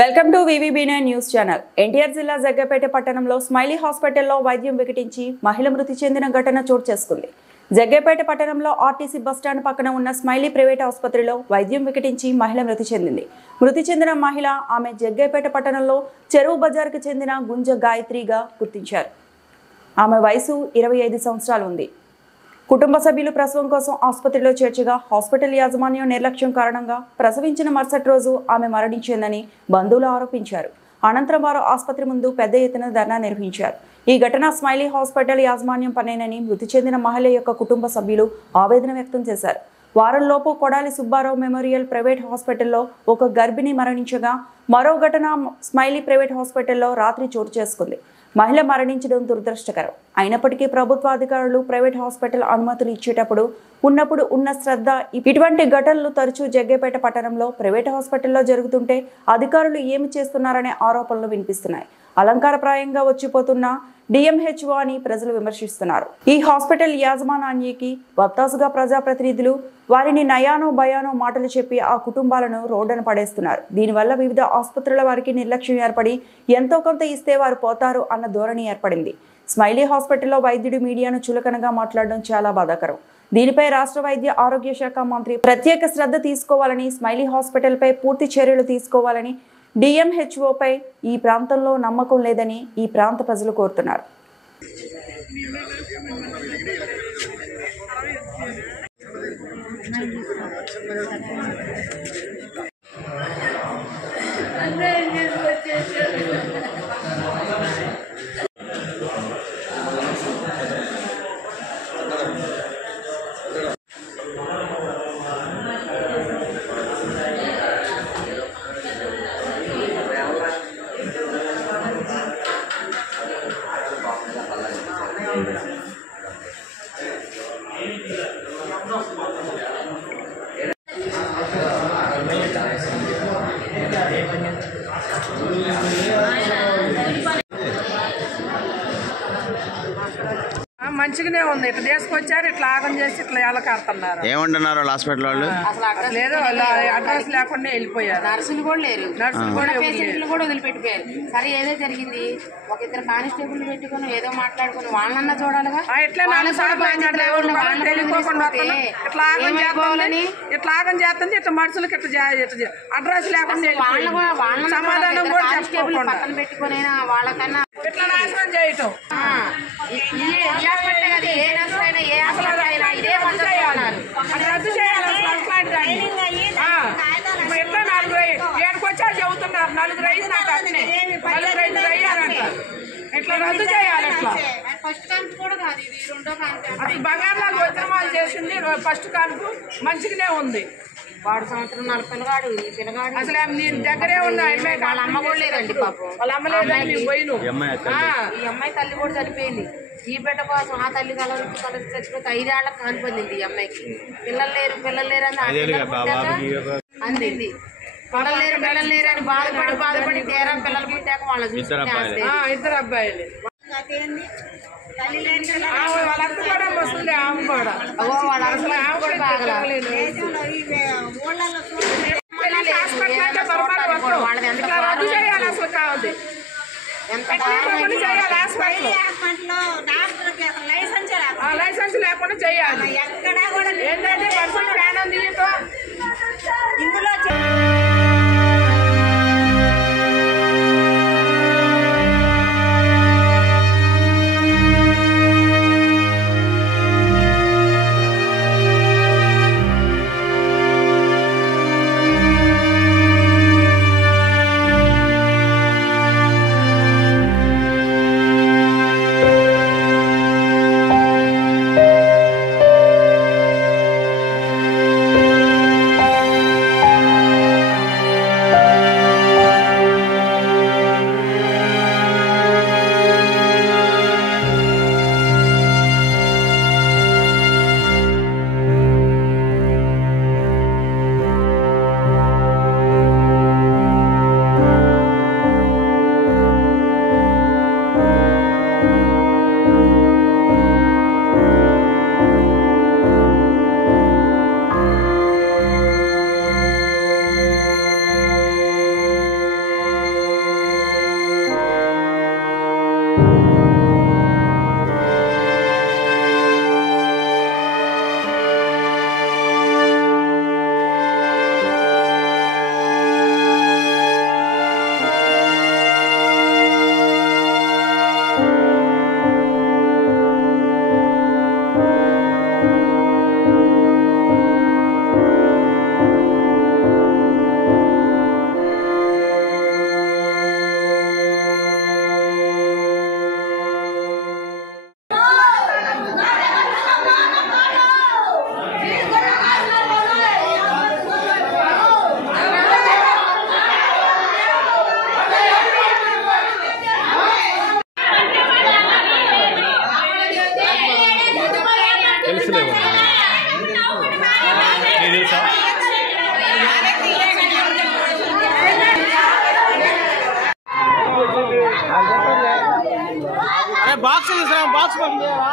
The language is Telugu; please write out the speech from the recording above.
వెల్కమ్ టు వివిబి9 న్యూస్ ఛానల్. ఎన్టీఆర్ జిల్లా జగ్గపేట పట్టణంలో స్మైలీ హాస్పిటల్లో వైద్యం వికటించి మహిళ మృతి చెందిన ఘటన చోటు చేసుకుంది. జగ్గపేట పట్టణంలో ఆర్టీసీ బస్టాండ్ పక్కన ఉన్న స్మైలీ ప్రైవేట్ ఆసుపత్రిలో వైద్యం వికటించి మహిళ మృతి చెందింది. మృతి చెందిన మహిళ ఆమె జగ్గపేట పట్టణంలో చెరువు బజార్కు చెందిన గుంజ గాయత్రిగా గుర్తించారు. ఆమె వయసు 25 సంవత్సరాలు ఉంది. కుటుంబ సభ్యులు ప్రసవం కోసం ఆసుపత్రిలో చేర్చగా హాస్పిటల్ యాజమాన్యం నిర్లక్ష్యం కారణంగా ప్రసవించిన మరుసటి రోజు ఆమె మరణించిందని బంధువులు ఆరోపించారు. అనంతరం వారు ఆసుపత్రి ముందు పెద్ద ఎత్తున ధర్నా నిర్వహించారు. ఈ ఘటన స్మైలీ హాస్పిటల్ యాజమాన్యం పనేనని మృతి చెందిన మహిళ యొక్క కుటుంబ సభ్యులు ఆవేదన వ్యక్తం చేశారు. వారంలోపు కొడాలి సుబ్బారావు మెమోరియల్ ప్రైవేట్ హాస్పిటల్లో ఒక గర్భిణి మరణించగా మరో ఘటన స్మైలీ ప్రైవేట్ హాస్పిటల్లో రాత్రి చోటు చేసుకుంది. మహిళ మరణించడం దురదృష్టకరం. అయినప్పటికీ ప్రభుత్వ అధికారులు ప్రైవేట్ హాస్పిటల్ అనుమతులు ఇచ్చేటప్పుడు ఉన్న శ్రద్ధ ఇటువంటి ఘటనలు తరచూ జగ్గపేట పట్టణంలో ప్రైవేట్ హాస్పిటల్లో జరుగుతుంటే అధికారులు ఏమి చేస్తున్నారనే ఆరోపణలు వినిపిస్తున్నాయి. అలంకారప్రాయంగా వచ్చిపోతున్న డిఎంహెచ్ఓ అని ప్రజలు విమర్శిస్తున్నారు. ఈ హాస్పిటల్ యాజమాన్యానికి వత్తాసుగా ప్రజాప్రతినిధులు వారిని నయానో భయానో మాటలు చెప్పి ఆ కుటుంబాలను రోడ్డున పడేస్తున్నారు. దీనివల్ల వివిధ ఆసుపత్రుల వారికి నిర్లక్ష్యం ఏర్పడి ఎంతో కొంత ఇస్తే వారు పోతారు అన్న ధోరణి ఏర్పడింది. స్మైలీ హాస్పిటల్లో వైద్యుడు మీడియాను చులకనగా మాట్లాడడం చాలా బాధాకరం. దీనిపై రాష్ట్ర వైద్య ఆరోగ్య శాఖ మంత్రి ప్రత్యేక శ్రద్ధ తీసుకోవాలని, స్మైలీ హాస్పిటల్పై పూర్తి చర్యలు తీసుకోవాలని, డిఎంహెచ్ఓపై ఈ ప్రాంతంలో నమ్మకం లేదని ఈ ప్రాంత ప్రజలు కోరుతున్నారు. మంచిగానే ఉంది. ఇట్లా తీసుకొచ్చారు, ఇట్లా ఆగం చేసి ఇట్లా ఎలకాడుతున్నారు. ఏమంటున్నారు హాస్పిటల్ వాళ్ళు? లేదు, అడ్రస్ లేకుండా వెళ్ళిపోయారు. నర్సులు కూడా లేరు, పేషెంట్లు కూడా వదిలిపెట్టిపోయారు. సరే ఏదో జరిగింది, ఒక ఇద్దరు కానిస్టేబుల్ పెట్టుకుని ఏదో మాట్లాడుకుని వాళ్ళన్నా చూడాలిగా. ఇట్లా ఆగం చేస్తుంది. ఇట్లా మనుషులకి ఇట్లా అడ్రస్ లేకుండా సమాధానం కూడా పక్కన పెట్టుకుని వాళ్ళకన్నా ఇట్లా నాశనం చేయటం. ఏ నర్సులు అయినా ఏ హాస్పిటల్ అయినా ఇదే అది రద్దు చేయాలి. ఇప్పుడు ఎట్లా ఏడుకొచ్చారు చెబుతున్నారు. నలుగురు అయ్యి నాకు అట్నే నలుగురు అయ్యారంట. ఇట్లా రద్దు చేయాలి. ఇట్లా ఫస్ట్ కాన్పు కూడా కాదు, ఇది రెండో కాన్పు. అసలు బంగారులాగా ఉద్యమాలు చేసింది. ఫస్ట్ కాన్పు మంచిగానే ఉంది. వాడు సంవత్సరం 4 పిల్లగాడు, ఈ పిల్లగాడు అసలు నేను దగ్గరే ఉన్నా. వాళ్ళ అమ్మ కూడా లేదండి పాపం. వాళ్ళ అమ్మ లేదండి, పోయిను. ఈ అమ్మాయి తల్లి కూడా చనిపోయింది. ఈ బిడ్డ కోసం ఆ తల్లి కలవరికి చచ్చిపోతే 5 ఏళ్లకు కానిపోయింది. ఈ అమ్మాయికి పిల్లలు లేరు అని అందింది. పిల్లలు లేరు అని బాధపడి తీరా పిల్లలు పుట్టాక వాళ్ళు ఇద్దరు అబ్బాయిలు. వాళ్ళంతా కూడా వస్తుంది. ఆమె కూడా అసలు ఆమె కూడా బాగలేదు. రద్దు చేయాలి. అసలు కావద్దు. లైసెన్స్ లేకుండా చేయాలి. ఏంటంటే పర్సనల్ ప్రాణం తీయటం ఇందులో బాక్స్ తీసుకురా బాక్స్ పంపించారా